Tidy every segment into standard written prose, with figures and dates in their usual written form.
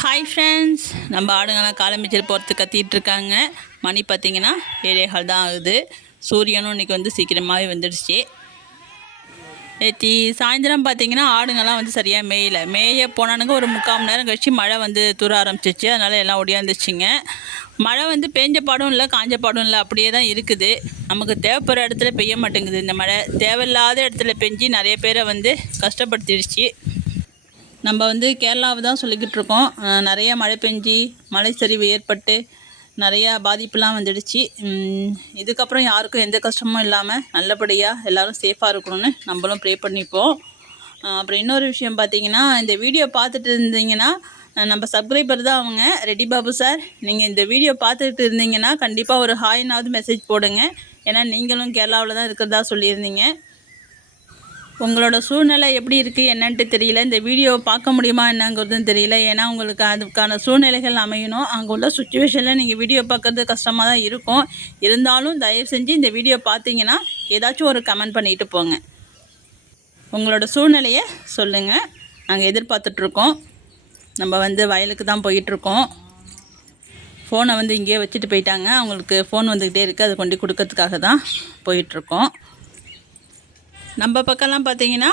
Hi friends, நம்ம ஆடுங்கெல்லாம் காலமிச்சல் போகிறதுக்கு கத்திகிட்டு இருக்காங்க. மணி பார்த்திங்கன்னா 7:15 தான் ஆகுது. சூரியனும் இன்றைக்கி வந்து சீக்கிரமாகவே வந்துடுச்சு. நேற்று சாயந்தரம் பார்த்திங்கன்னா ஆடுங்கெல்லாம் வந்து சரியாக மேய போனானுங்க. ஒரு 3/4 மணி நேரம் கழிச்சு மழை வந்து தூர ஆரம்பிச்சிச்சு. அதனால் எல்லாம் ஒடியாந்துச்சுங்க. மழை வந்து பேஞ்ச பாடும் இல்லை, காஞ்ச பாடும் இல்லை, அப்படியே தான் இருக்குது. நமக்கு தேவைப்படுற இடத்துல பெய்ய மாட்டேங்குது. இந்த மழை தேவையில்லாத இடத்துல பெஞ்சு நிறைய பேரை வந்து கஷ்டப்படுத்திடுச்சு. நம்ம வந்து கேரளாவை தான் சொல்லிக்கிட்டு இருக்கோம். நிறைய மழை பெஞ்சி மலை சரிவு ஏற்பட்டு நிறையா பாதிப்புலாம் வந்துடுச்சு. இதுக்கப்புறம் யாருக்கும் எந்த கஷ்டமும் இல்லாமல் நல்லபடியாக எல்லோரும் சேஃபாக இருக்கணும்னு நம்மளும் ப்ரே பண்ணிப்போம். அப்புறம் இன்னொரு விஷயம் பார்த்திங்கன்னா, இந்த வீடியோ பார்த்துட்டு இருந்தீங்கன்னா, நம்ம சப்ஸ்கிரைபர் தான் அவங்க ரெடி பாபு சார். நீங்கள் இந்த வீடியோ பார்த்துட்டு இருந்தீங்கன்னா கண்டிப்பாக ஒரு ஹாய்னாவது மெசேஜ் போடுங்க. ஏன்னா நீங்களும் கேரளாவில் தான் இருக்கிறதா சொல்லியிருந்தீங்க. உங்களோட சூழ்நிலை எப்படி இருக்குது என்னன்ட்டு தெரியல. இந்த வீடியோவை பார்க்க முடியுமா என்னங்கிறதும் தெரியல. ஏன்னா உங்களுக்கு அதுக்கான சூழ்நிலைகள் அமையணும். அங்கே உள்ள சுச்சுவேஷனில் நீங்கள் வீடியோ பார்க்குறது கஷ்டமாக தான் இருக்கும். இருந்தாலும் தயவு செஞ்சு இந்த வீடியோ பார்த்தீங்கன்னா ஏதாச்சும் ஒரு கமெண்ட் பண்ணிட்டு போங்க. உங்களோட சூழ்நிலையை சொல்லுங்கள். நாங்கள் எதிர்பார்த்துட்ருக்கோம். நம்ம வந்து வயலுக்கு தான் போயிட்டுருக்கோம். ஃபோனை வந்து இங்கேயே வச்சுட்டு போயிட்டாங்க. அவங்களுக்கு ஃபோன் வந்துக்கிட்டே இருக்குது. அதை கொண்டு கொடுக்கறதுக்காக தான் போயிட்டுருக்கோம். நம்ம பக்கம்லாம் பார்த்திங்கன்னா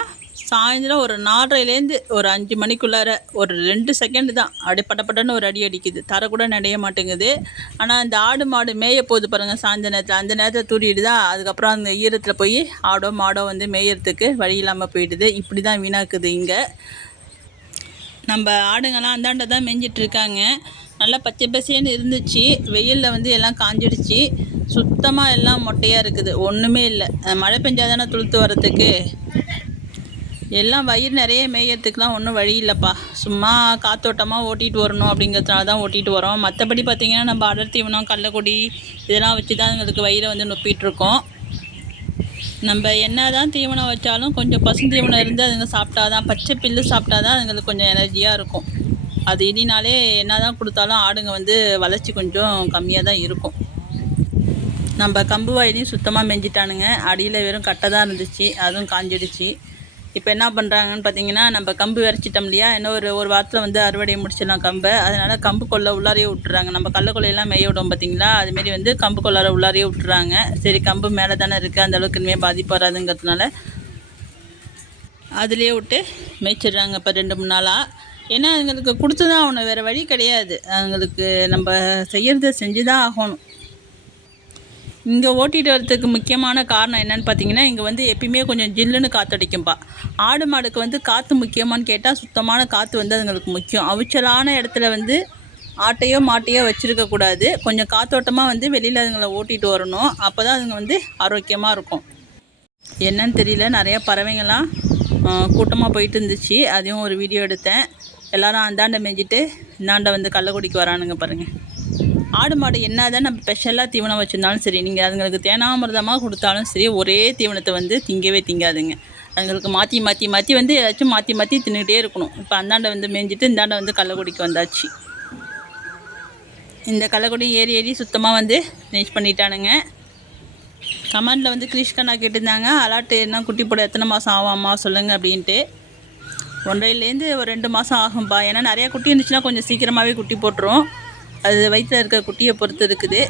சாயந்தரம் ஒரு 4:30லேருந்து ஒரு 5 மணிக்குள்ளார ஒரு 2 செகண்டு தான் அப்படியே பட்டப்பட்டன்னு ஒரு அடி அடிக்குது. தர கூட நடைய மாட்டேங்குது. ஆனால் இந்த ஆடு மாடு மேய போகுது பாருங்கள் சாயந்தர நேரத்தில். அந்த நேரத்தில் தூரிடுதா, அதுக்கப்புறம் அந்த ஈரத்தில் போய் ஆடோ மாடோ வந்து மேயறதுக்கு வழி இல்லாமல் போயிடுது. இப்படி தான் வீணாக்குது. இங்கே நம்ம ஆடுங்கள்லாம் அந்தாண்ட தான் மேய்ஞ்சிட்ருக்காங்க. நல்லா பச்சை பசேன்னு இருந்துச்சு. வெயிலில் வந்து எல்லாம் காஞ்சிடுச்சு. சுத்தமாக எல்லாம் மொட்டையாக இருக்குது. ஒன்றுமே இல்லை. மழை பெஞ்சாதானே துளுத்து வரத்துக்கு. எல்லாம் வயிறு நிறைய மேயறதுக்குலாம் ஒன்றும் வழி இல்லைப்பா. சும்மா காத்தோட்டமாக ஓட்டிகிட்டு வரணும் அப்படிங்கிறதுனால தான் ஓட்டிகிட்டு வரோம். மற்றபடி பார்த்திங்கன்னா நம்ம அடர் தீவனம் கடலக்கொடி இதெல்லாம் வச்சு தான் அதுங்களுக்கு வயிறை வந்து நொப்பிகிட்ருக்கோம். நம்ம என்ன தான் தீவனம் வச்சாலும் கொஞ்சம் பசுந்தீவனம் இருந்து அதுங்க சாப்பிட்டா தான், பச்சை பில்லு சாப்பிட்டா தான் அதுங்களுக்கு கொஞ்சம் எனர்ஜியாக இருக்கும். அது இனினாலே என்ன தான் கொடுத்தாலும் ஆடுங்க வந்து வளர்ச்சி கொஞ்சம் கம்மியாக தான் இருக்கும். நம்ம கம்பு வயலையும் சுத்தமாக மெஞ்சிட்டானுங்க. அடியில் வெறும் கட்டை தான் இருந்துச்சு, அதுவும் காஞ்சிடுச்சு. இப்போ என்ன பண்ணுறாங்கன்னு பார்த்தீங்கன்னா, நம்ம கம்பு விரைச்சிட்டோம் இல்லையா, இன்னும் ஒரு வாரத்தில் வந்து அறுவடையை முடிச்சிடலாம் கம்பை. அதனால் கம்பு கொள்ளை உள்ளாரையே விட்டுறாங்க. நம்ம கடலக்கொள்ளையெல்லாம் மேய விடும் பார்த்திங்களா, அதுமாரி வந்து கம்பு கொள்ளார உள்ளாரையே விட்டுறாங்க. சரி, கம்பு மேலே தானே இருக்குது, அந்தளவுக்கு இனிமேல் பாதிப்பு வராதுங்கிறதுனால அதுலேயே விட்டு மேய்ச்சிடுறாங்க இப்போ 2-3 நாளாக. ஏன்னா அதுங்களுக்கு கொடுத்து தான் ஆகணும், வேறு வழி கிடையாது. அதுங்களுக்கு நம்ம செய்கிறத செஞ்சு தான் ஆகணும். இங்கே ஓட்டிகிட்டு வரதுக்கு முக்கியமான காரணம் என்னென்னு பார்த்தீங்கன்னா, இங்கே வந்து எப்பயுமே கொஞ்சம் ஜில்லுன்னு காற்றடிக்கும்பா. ஆடு மாடுக்கு வந்து காற்று முக்கியமானு கேட்டால் சுத்தமான காற்று வந்து அதுங்களுக்கு முக்கியம். அவிச்சலான இடத்துல வந்து ஆட்டையோ மாட்டையோ வச்சுருக்கக்கூடாது. கொஞ்சம் காற்றோட்டமாக வந்து வெளியில் அதுங்களை ஓட்டிகிட்டு வரணும். அப்போ தான் அதுங்க வந்து ஆரோக்கியமாக இருக்கும். என்னன்னு தெரியல, நிறையா பறவைங்கள்லாம் கூட்டமாக போயிட்டு இருந்துச்சு. அதையும் ஒரு வீடியோ எடுத்தேன். எல்லோரும் அந்தாண்டை மேய்ஞ்சிட்டு இந்தாண்டை வந்து கள்ளக்குடிக்கு வரானுங்க பாருங்கள். ஆடு மாடு என்ன தான் நம்ம ஸ்பெஷலாக தீவனம் வச்சுருந்தாலும் சரி, நீங்கள் அதுங்களுக்கு தேனாமிர்தமாக கொடுத்தாலும் சரி, ஒரே தீவனத்தை வந்து திங்கவே திங்காதுங்க. அதுங்களுக்கு மாற்றி மாற்றி மாற்றி வந்து ஏதாச்சும் மாற்றி மாற்றி தின்னுகிட்டே இருக்கணும். இப்போ அந்தாண்டை வந்து மேய்ஞ்சிட்டு இந்தாண்டை வந்து கள்ளக்குடிக்கு வந்தாச்சு. இந்த கள்ளக்குடி ஏறி ஏறி சுத்தமாக வந்து ஃபினிஷ் பண்ணிட்டானுங்க. கமெண்டில் வந்து கிரிஷ்கண்ணா கேட்டிருந்தாங்க, அலாட்டு என்ன குட்டி போட எத்தனை மாதம் ஆகாமா சொல்லுங்கள் அப்படின்ட்டு. 1.5லேருந்து ஒரு 2 மாதம் ஆகும்பா. ஏன்னா நிறையா குட்டி இருந்துச்சுன்னா கொஞ்சம் சீக்கிரமாகவே குட்டி போட்டுரும். அது வயிற்றில் இருக்க குட்டியை பொறுத்து இருக்குது.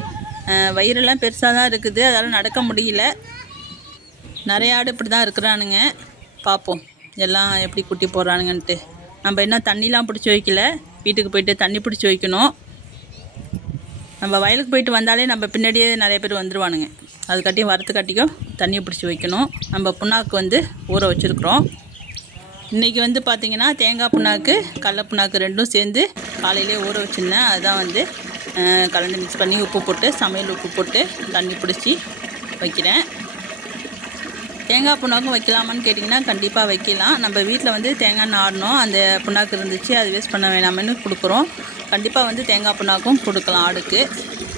வயிறெல்லாம் பெருசாக தான் இருக்குது, அதால் நடக்க முடியல. நிறைய ஆடு இப்படி தான் இருக்கிறானுங்க. பார்ப்போம் எல்லாம் எப்படி குட்டி போடுறானுங்கன்ட்டு. நம்ம இன்னும் தண்ணிலாம் பிடிச்சி வைக்கல. வீட்டுக்கு போயிட்டு தண்ணி பிடிச்சி வைக்கணும். நம்ம வயலுக்கு போயிட்டு வந்தாலே நம்ம பின்னாடியே நிறைய பேர் வந்துடுவானுங்க. அதுக்காட்டியும் வரத்துக்காட்டியும் தண்ணியை பிடிச்சி வைக்கணும். நம்ம புண்ணாக்கு வந்து ஊற வச்சுருக்குறோம். இன்றைக்கி வந்து பார்த்திங்கன்னா தேங்காய் புண்ணாக்கு கடல புண்ணாக்கு ரெண்டும் சேர்ந்து காலையிலே ஊற வச்சுருந்தேன். அதுதான் வந்து கலந்து மிக்ஸ் பண்ணி உப்பு போட்டு சமையல் உப்பு போட்டு தண்ணி பிடிச்சி வைக்கிறேன். தேங்காய் புண்ணாக்கும் வைக்கலாமான்னு கேட்டிங்கன்னா கண்டிப்பாக வைக்கலாம். நம்ம வீட்டில் வந்து தேங்காய் ஆடணும், அந்த புண்ணாக்கு இருந்துச்சு, அது வேஸ்ட் பண்ண வேணாமன்னு கொடுக்குறோம். கண்டிப்பாக வந்து தேங்காய் புண்ணாக்கும் கொடுக்கலாம் ஆடுக்கு.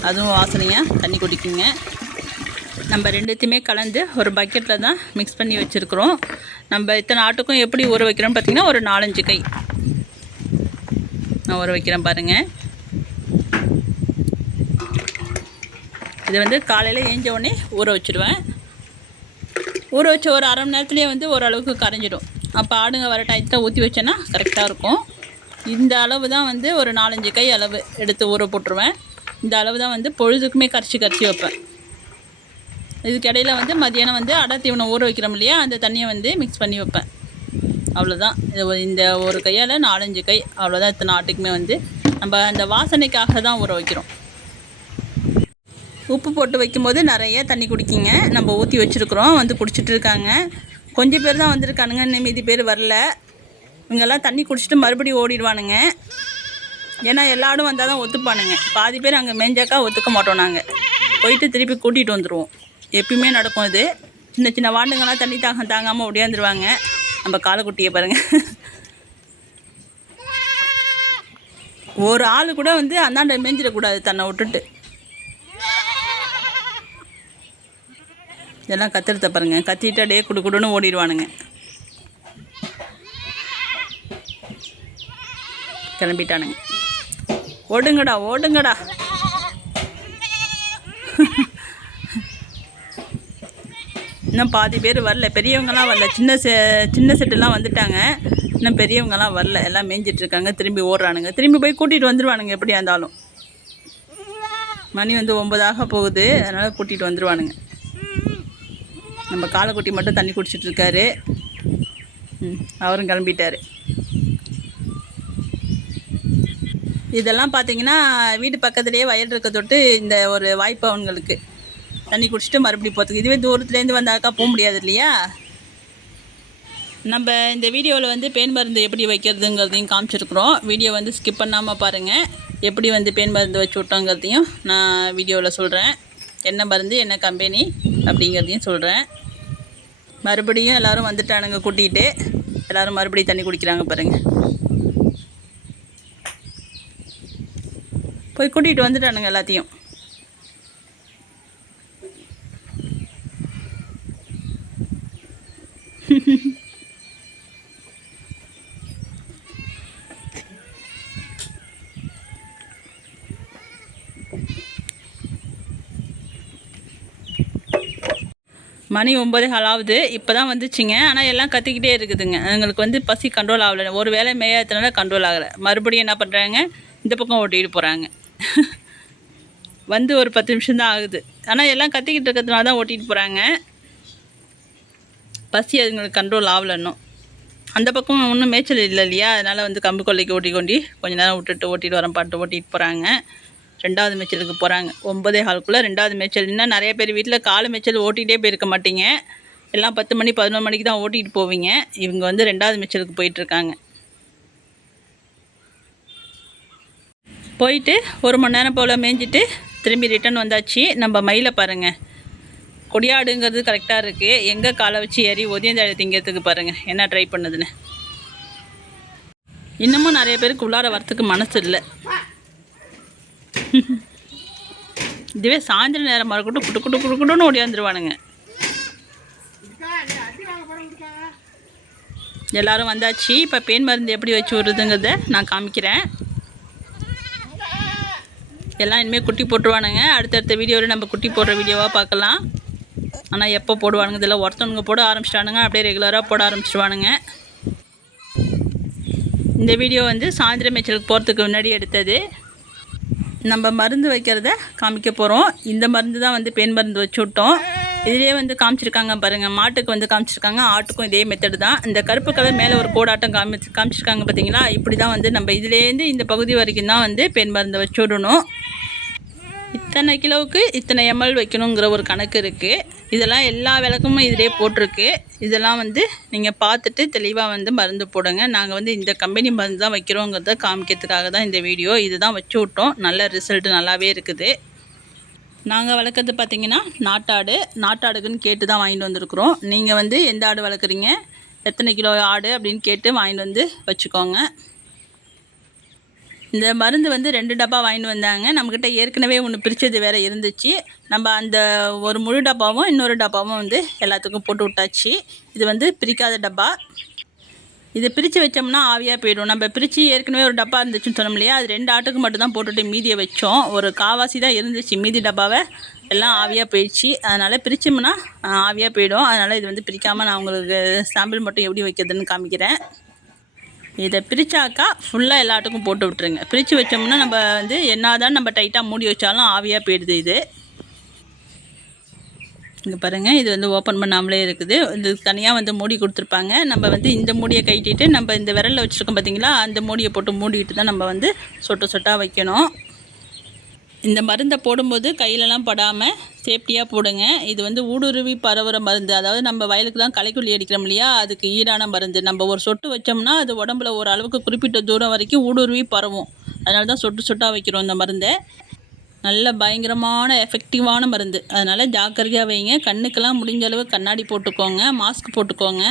அதுவும் வாசனையாக தண்ணி குடிக்குங்க. நம்ம ரெண்டுத்தையுமே கலந்து ஒரு பக்கெட்டில் தான் மிக்ஸ் பண்ணி வச்சுருக்குறோம். நம்ம இத்தனை ஆட்டுக்கும் எப்படி ஊற வைக்கிறோன்னு பார்த்திங்கன்னா ஒரு 4-5 கை நான் ஊற வைக்கிறேன் பாருங்கள். இது வந்து காலையில் ஏஞ்ச உடனே ஊற வச்சுடுவேன். ஊற வச்ச ஒரு அரை மணி நேரத்துலேயே வந்து ஓரளவுக்கு கரைஞ்சிடும். அப்போ ஆடுங்க வர டயத்தில் ஊற்றி வச்சேன்னா கரெக்டாக இருக்கும். இந்த அளவு தான் வந்து ஒரு 4-5 கை அளவு எடுத்து ஊற போட்டுருவேன். இந்த அளவு தான் வந்து பொழுதுக்குமே கரைச்சி வைப்பேன். இதுக்கு இடையில வந்து மதியானம் வந்து அடை தீவனம் ஊற வைக்கிறோம் இல்லையா, அந்த தண்ணியை வந்து மிக்ஸ் பண்ணி வைப்பேன். அவ்வளோதான். இந்த ஒரு கையால் 4-5 கை, அவ்வளோதான். இத்தனை ஆட்டுக்குமே வந்து நம்ம அந்த வாசனைக்காக தான் ஊற வைக்கிறோம். உப்பு போட்டு வைக்கும்போது நிறைய தண்ணி குடிக்கிங்க. நம்ம ஊற்றி வச்சுருக்குறோம், வந்து குடிச்சிட்டு இருக்காங்க. கொஞ்சம் பேர் தான் வந்திருக்கானுங்க, இன்னும் மீதி பேர் வரல. இவங்கெல்லாம் தண்ணி குடிச்சிட்டு மறுபடியும் ஓடிடுவானுங்க. ஏன்னா எல்லா ஆடும் வந்தால் தான் ஒத்துப்பானுங்க. பாதி பேர் அங்கே மேஞ்சாக்கா ஒத்துக்க மாட்டோம். நாங்கள் போயிட்டு திருப்பி கூட்டிகிட்டு வந்துடுவோம். எப்பயுமே நடக்கும் இது. சின்ன சின்ன வாண்டுங்கள்லாம் தண்ணி தாங்காமல் ஒடியாந்துருவாங்க. நம்ம காலைக்குட்டியை பாருங்கள். ஒரு ஆள் கூட வந்து அந்தாண்ட மேய்ஞ்சிடக்கூடாது தன்னை விட்டுட்டு. இதெல்லாம் கத்துறத பாருங்க, கத்திட்டு அப்படியே குடுன்னு ஓடிடுவானுங்க. கிளம்பிட்டானுங்க. ஓடுங்கடா ஓடுங்கடா. இன்னும் பாதி பேர் வரல, பெரியவங்கலாம் வரல. சின்ன செட்டுலாம் வந்துட்டாங்க, இன்னும் பெரியவங்கலாம் வரல. எல்லாம் மேய்ஞ்சிட்ருக்காங்க, திரும்பி ஓடுறானுங்க. திரும்பி போய் கூட்டிகிட்டு வந்துடுவானுங்க எப்படியா இருந்தாலும். மணி வந்து 9 போகுது, அதனால் கூட்டிகிட்டு வந்துடுவானுங்க. நம்ம காலைக்குட்டி மட்டும் தண்ணி குடிச்சிட்ருக்காரு. அவரும் கிளம்பிட்டார். இதெல்லாம் பார்த்திங்கன்னா வீடு பக்கத்துலேயே வயல் இருக்க தொட்டு இந்த ஒரு வாய்ப்பு அவங்களுக்கு தண்ணி குடிச்சிட்டு மறுபடியும் போகிறதுக்கு. இதுவே தூரத்துலேருந்து வந்தாக்கா போக முடியாது இல்லையா. நம்ம இந்த வீடியோவில் வந்து பேன் மருந்து எப்படி வைக்கிறதுங்கிறதையும் காமிச்சிருக்கிறோம். வீடியோ வந்து ஸ்கிப் பண்ணாமல் பாருங்கள். எப்படி வந்து பேன் மருந்து வச்சு விட்டோங்கிறதையும் நான் வீடியோவில் சொல்கிறேன். என்ன மருந்து, என்ன கம்பெனி அப்படிங்கிறதையும் சொல்கிறேன். மறுபடியும் எல்லோரும் வந்துட்டானுங்க கூட்டிகிட்டு. எல்லோரும் மறுபடியும் தண்ணி குடிக்கிறாங்க பாருங்கள். போய் கூட்டிகிட்டு வந்துட்டானுங்க எல்லாத்தையும். மணி 9:15 ஆகுது. இப்போ தான் வந்துச்சுங்க. ஆனால் எல்லாம் கத்திக்கிட்டே இருக்குதுங்க. எங்களுக்கு வந்து பசி கண்ட்ரோல் ஆகலை. ஒரு வேளை மேயத்தினால கண்ட்ரோல் ஆகலை. மறுபடியும் என்ன பண்ணுறாங்க, இந்த பக்கம் ஓட்டிகிட்டு போகிறாங்க. வந்து ஒரு 10 நிமிஷம் தான் ஆகுது. ஆனால் எல்லாம் கத்திக்கிட்டு இருக்கிறதுனால தான் ஓட்டிகிட்டு போகிறாங்க. பசி அதுங்களுக்கு கண்ட்ரோல் ஆகலை இன்னும். அந்த பக்கம் ஒன்றும் மேய்ச்சல் இல்லை இல்லையா, அதனால் வந்து கம்பு கொல்லைக்கு ஓட்டி கொஞ்ச நேரம் விட்டுட்டு ஓட்டிகிட்டு வரேன் பாட்டு ஓட்டிகிட்டு போகிறாங்க. 2வது மேய்ச்சலுக்கு போகிறாங்க. 9:15 2வது மேய்ச்சல். இன்னும் நிறைய பேர் வீட்டில் காலை மேய்ச்சல் ஓட்டிகிட்டே போயிருக்க மாட்டீங்க. எல்லாம் 10 மணி 11 மணிக்கு தான் ஓட்டிகிட்டு போவீங்க. இவங்க வந்து 2வது மேய்ச்சலுக்கு போயிட்டுருக்காங்க. போயிட்டு 1 மணி நேரம் போல் மேய்ஞ்சிட்டு திரும்பி ரிட்டன் வந்தாச்சு. நம்ம மயிலை பாருங்கள், கொடியாடுங்கிறது கரெக்டாக இருக்குது. எங்கே காலை வச்சு ஏறி ஒதியந்தாழை திங்கிறதுக்கு பாருங்கள் என்ன ட்ரை பண்ணுதுன்னு. இன்னமும் நிறைய பேருக்கு உள்ளார வரத்துக்கு மனசு இல்லை. இதுவே சாயந்தர நேரமாக இருக்கட்டும் குடுக்குன்னு ஓடியாந்துருவானுங்க. எல்லோரும் வந்தாச்சு. இப்போ பேன் மருந்து எப்படி வச்சு விடுறதுங்கிறத நான் காமிக்கிறேன். எல்லாம் இனிமேல் குட்டி போட்டுருவானுங்க. அடுத்தடுத்த வீடியோவில் நம்ம குட்டி போடுற வீடியோவாக பார்க்கலாம். ஆனால் எப்போ போடுவானுங்க இதெல்லாம், ஒருத்தவனுங்க போட ஆரம்பிச்சிட்டானுங்க, அப்படியே ரெகுலராக போட ஆரம்பிச்சிடுவானுங்க. இந்த வீடியோ வந்து சாயந்தரம் மேய்ச்சலுக்கு போகிறதுக்கு முன்னாடி எடுத்தது. நம்ம மருந்து வைக்கிறத காமிக்க போகிறோம். இந்த மருந்து தான் வந்து பேன் மருந்து வச்சு விட்டோம். இதிலே வந்து காமிச்சிருக்காங்க பாருங்கள். மாட்டுக்கு வந்து காமிச்சிருக்காங்க, ஆட்டுக்கும் இதே மெத்தடு தான். இந்த கருப்பு கலர் மேலே ஒரு கோடாட்டம் காமிச்சிருக்காங்க பார்த்தீங்களா. இப்படி தான் வந்து நம்ம இதுலேருந்து இந்த பகுதி வரைக்கும் தான் வந்து பேன் மருந்தை வச்சு விடணும். இத்தனை கிலோவுக்கு இத்தனை ml வைக்கணுங்கிற ஒரு கணக்கு இருக்குது. இதெல்லாம் எல்லா விளக்குமே இதிலே போட்டிருக்கு. இதெல்லாம் வந்து நீங்கள் பார்த்துட்டு தெளிவாக வந்து மருந்து போடுங்க. நாங்கள் வந்து இந்த கம்பெனி மருந்து தான் வைக்கிறோங்கிறத காமிக்கிறதுக்காக தான் இந்த வீடியோ. இது தான் வச்சு விட்டோம். நல்ல ரிசல்ட்டு நல்லாவே இருக்குது. நாங்கள் வளர்க்குறது பார்த்திங்கன்னா நாட்டாடுக்குன்னு கேட்டு தான் வாங்கிட்டு வந்திருக்குறோம். நீங்கள் வந்து எந்த ஆடு வளர்க்குறீங்க, எத்தனை கிலோ ஆடு அப்படின்னு கேட்டு வாங்கிட்டு வந்து வச்சுக்கோங்க. இந்த மருந்து வந்து 2 டப்பா வாங்கிட்டு வந்தாங்க. நம்மக்கிட்ட ஏற்கனவே ஒன்று பிரித்தது வேறு இருந்துச்சு. நம்ம அந்த ஒரு முழு டப்பாவும் இன்னொரு டப்பாவும் வந்து எல்லாத்துக்கும் போட்டு விட்டாச்சு. இது வந்து பிரிக்காத டப்பா. இதை பிரித்து வச்சோம்னா ஆவியாக போயிடும். நம்ம பிரித்து ஏற்கனவே ஒரு டப்பா இருந்துச்சுன்னு சொன்னோம் இல்லையா, அது 2 ஆட்டுக்கு மட்டும் தான் போட்டுட்டு மீதியை வச்சோம். ஒரு காவாசி தான் இருந்துச்சு, மீதி டப்பாவை எல்லாம் ஆவியாக போயிடுச்சு. அதனால் பிரித்தோம்னா ஆவியாக போயிடும். அதனால் இது வந்து பிரிக்காமல் நான் உங்களுக்கு சாம்பிள் மட்டும் எப்படி வைக்கிறதுன்னு காமிக்கிறேன். இதை பிரித்தாக்கா ஃபுல்லாக எல்லாத்துக்கும் போட்டு விட்டுருங்க. பிரித்து வச்சோம்னா நம்ம வந்து என்ன தான் நம்ம டைட்டாக மூடி வச்சாலும் ஆவியாக போயிடுது. இது இங்கே பாருங்கள், இது வந்து ஓப்பன் பண்ணாமலே இருக்குது. இது தனியாக வந்து மூடி கொடுத்துருப்பாங்க. நம்ம வந்து இந்த மூடியை கட்டிட்டு நம்ம இந்த விரலில் வச்சுருக்கோம் பார்த்தீங்களா, அந்த மூடியை போட்டு மூடிட்டு தான் நம்ம வந்து சொட்டு சொட்டாக வைக்கணும். இந்த மருந்தை போடும்போது கையிலலாம் படாமல் சேஃப்டியாக போடுங்க. இது வந்து ஊடுருவி பரவுகிற மருந்து. அதாவது நம்ம வயலுக்கு தான் களைக்கொல்லி அடிக்கிறோம் இல்லையா, அதுக்கு ஈடான மருந்து. நம்ம ஒரு சொட்டு வச்சோம்னா அது உடம்புல ஒரு அளவுக்கு குறிப்பிட்ட தூரம் வரைக்கும் ஊடுருவி பரவும். அதனால தான் சொட்டு சொட்டாக வைக்கிறோம் இந்த மருந்தை. நல்ல பயங்கரமான எஃபெக்டிவான மருந்து. அதனால் ஜாக்கிரதையாக வைங்க. கண்ணுக்கெல்லாம் முடிஞ்ச அளவு கண்ணாடி போட்டுக்கோங்க, மாஸ்க் போட்டுக்கோங்க.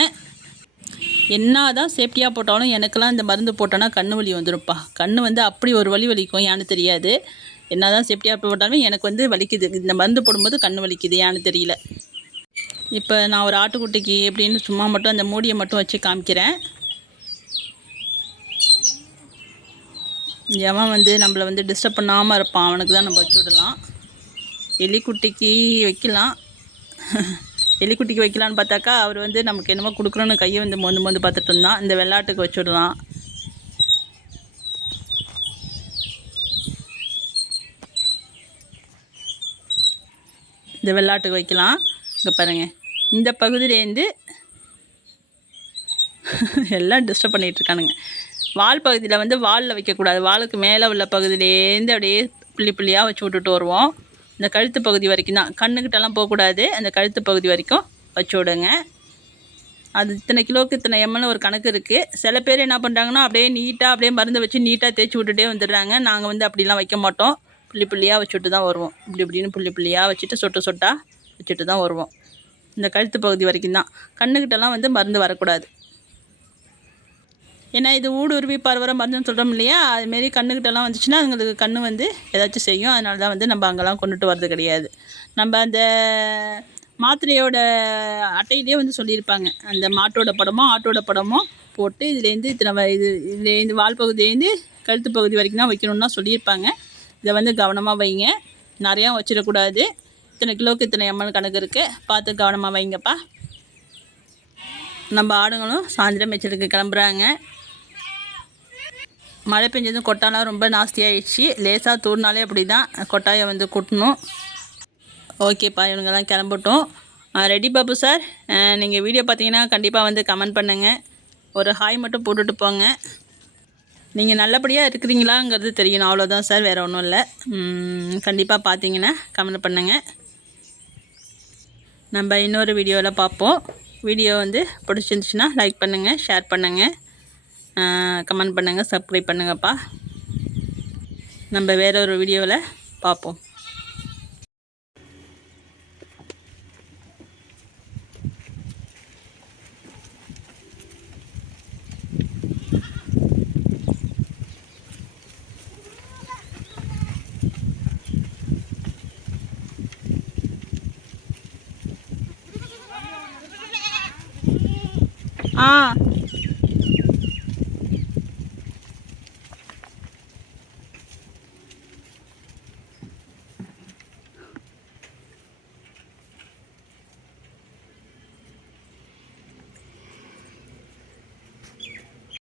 என்ன தான் சேஃப்டியாக போட்டாலும் எனக்கெல்லாம் இந்த மருந்து போட்டோன்னா கண்ணு வலி வந்துடும்ப்பா. கண் வந்து அப்படி ஒரு வலி வலிக்கும், ஏன்னு தெரியாது. என்ன தான் சேஃப்டியாக போட்டாலும் எனக்கு வந்து வலிக்குது. இந்த மருந்து போடும்போது கண் வலிக்குது, ஏன்னு தெரியல. இப்போ நான் ஒரு ஆட்டுக்குட்டிக்கு எப்படின்னு சும்மா மட்டும் அந்த மூடியை மட்டும் வச்சு காமிக்கிறேன். எவன் வந்து நம்மளை வந்து டிஸ்டர்ப் பண்ணாமல் இருப்பான், அவனுக்கு தான் நம்ம வச்சு விடலாம். எலிக்குட்டிக்கு வைக்கலாம். எலிக்குட்டிக்கு வைக்கலான்னு பார்த்தாக்கா அவர் வந்து நமக்கு என்னமோ கொடுக்குறோன்னு கையை வந்து மொந்து பார்த்துட்டு இருந்தான். இந்த வெள்ளாட்டுக்கு வச்சு விடலாம். இந்த வெள்ளாட்டுக்கு வைக்கலாம். இங்கே பாருங்கள், இந்த பகுதியிலேருந்து எல்லாம் டிஸ்டர்ப் பண்ணிகிட்ருக்கானுங்க. வால் பகுதியில் வந்து வாலில் வைக்கக்கூடாது. வாலுக்கு மேலே உள்ள பகுதியிலேருந்து அப்படியே புள்ளி புள்ளியாக வச்சு விட்டுட்டு வருவோம். இந்த கழுத்து பகுதி வரைக்கும் தான், கண்ணுக்கிட்டலாம் போகக்கூடாது. அந்த கழுத்து பகுதி வரைக்கும் வச்சு விடுங்க. அது இத்தனை கிலோவுக்கு இத்தனை எம்எல்னு ஒரு கணக்கு இருக்குது. சில பேர் என்ன பண்ணுறாங்கன்னா அப்படியே நீட்டாக அப்படியே மருந்தை வச்சு நீட்டாக தேய்ச்சி விட்டுட்டே வந்துடுறாங்க. நாங்கள் வந்து அப்படிலாம் வைக்க மாட்டோம். புள்ளி புள்ளியாக வச்சுட்டு தான் வருவோம். இப்படின்னு புள்ளி புள்ளியாக வச்சுட்டு சொட்டு சொட்டாக வச்சுட்டு தான் வருவோம். இந்த கழுத்து பகுதி வரைக்கும் தான். கண்ணுக்கிட்டலாம் வந்து மருந்து வரக்கூடாது. ஏன்னா இது ஊடுருவி பரவுற மருந்துன்னு சொல்கிறோம் இல்லையா, அதுமாரி கண்ணுக்கிட்டலாம் வந்துச்சுன்னா அதுங்களுக்கு கண் வந்து ஏதாச்சும் செய்யும். அதனால தான் வந்து நம்ம அங்கெல்லாம் கொண்டுட்டு வரது கிடையாது. நம்ம அந்த மாத்திரையோட அட்டையிலே வந்து சொல்லியிருப்பாங்க, அந்த மாட்டோட படமோ ஆட்டோட படமோ போட்டு இதுலேருந்து இதுலேருந்து வால் பகுதியிலேருந்து கழுத்து பகுதி வரைக்கும் தான் வைக்கணும்னா சொல்லியிருப்பாங்க. இதை வந்து கவனமாக வைங்க. நிறையா வச்சிடக்கூடாது. இத்தனை கிலோவுக்கு இத்தனை எம்எல் கணக்கு இருக்குது, பார்த்து கவனமாக வைங்கப்பா. நம்ம ஆடுங்களும் சாயந்தரம் மேய்ச்சலுக்கு கிளம்புறாங்க. மழை பெஞ்சதும் கொட்டாலாம் ரொம்ப நாஸ்தியாகிடுச்சு. லேசாக தூர்னாலே அப்படி தான் கொட்டாயை வந்து கொட்டணும். ஓகேப்பா, இவங்கெல்லாம் கிளம்பட்டும். ரெடி பாபு சார், நீங்கள் வீடியோ பார்த்தீங்கன்னா கண்டிப்பாக வந்து கமெண்ட் பண்ணுங்கள். ஒரு ஹாய் மட்டும் போட்டுட்டு போங்க. நீங்கள் நல்லபடியாக இருக்கிறீங்களாங்கிறது தெரியணும், அவ்வளோதான் சார், வேறு ஒன்றும் இல்லை. கண்டிப்பாக பார்த்தீங்கன்னா கமெண்ட் பண்ணுங்கள். நம்ம இன்னொரு வீடியோவில் பார்ப்போம். வீடியோ வந்து பிடிச்சிருந்துச்சுன்னா லைக் பண்ணுங்கள், ஷேர் பண்ணுங்கள், கமெண்ட் பண்ணுங்கள், சப்ஸ்கிரைப் பண்ணுங்கப்பா. நம்ம வேற ஒரு வீடியோவில் பார்ப்போம். ஆ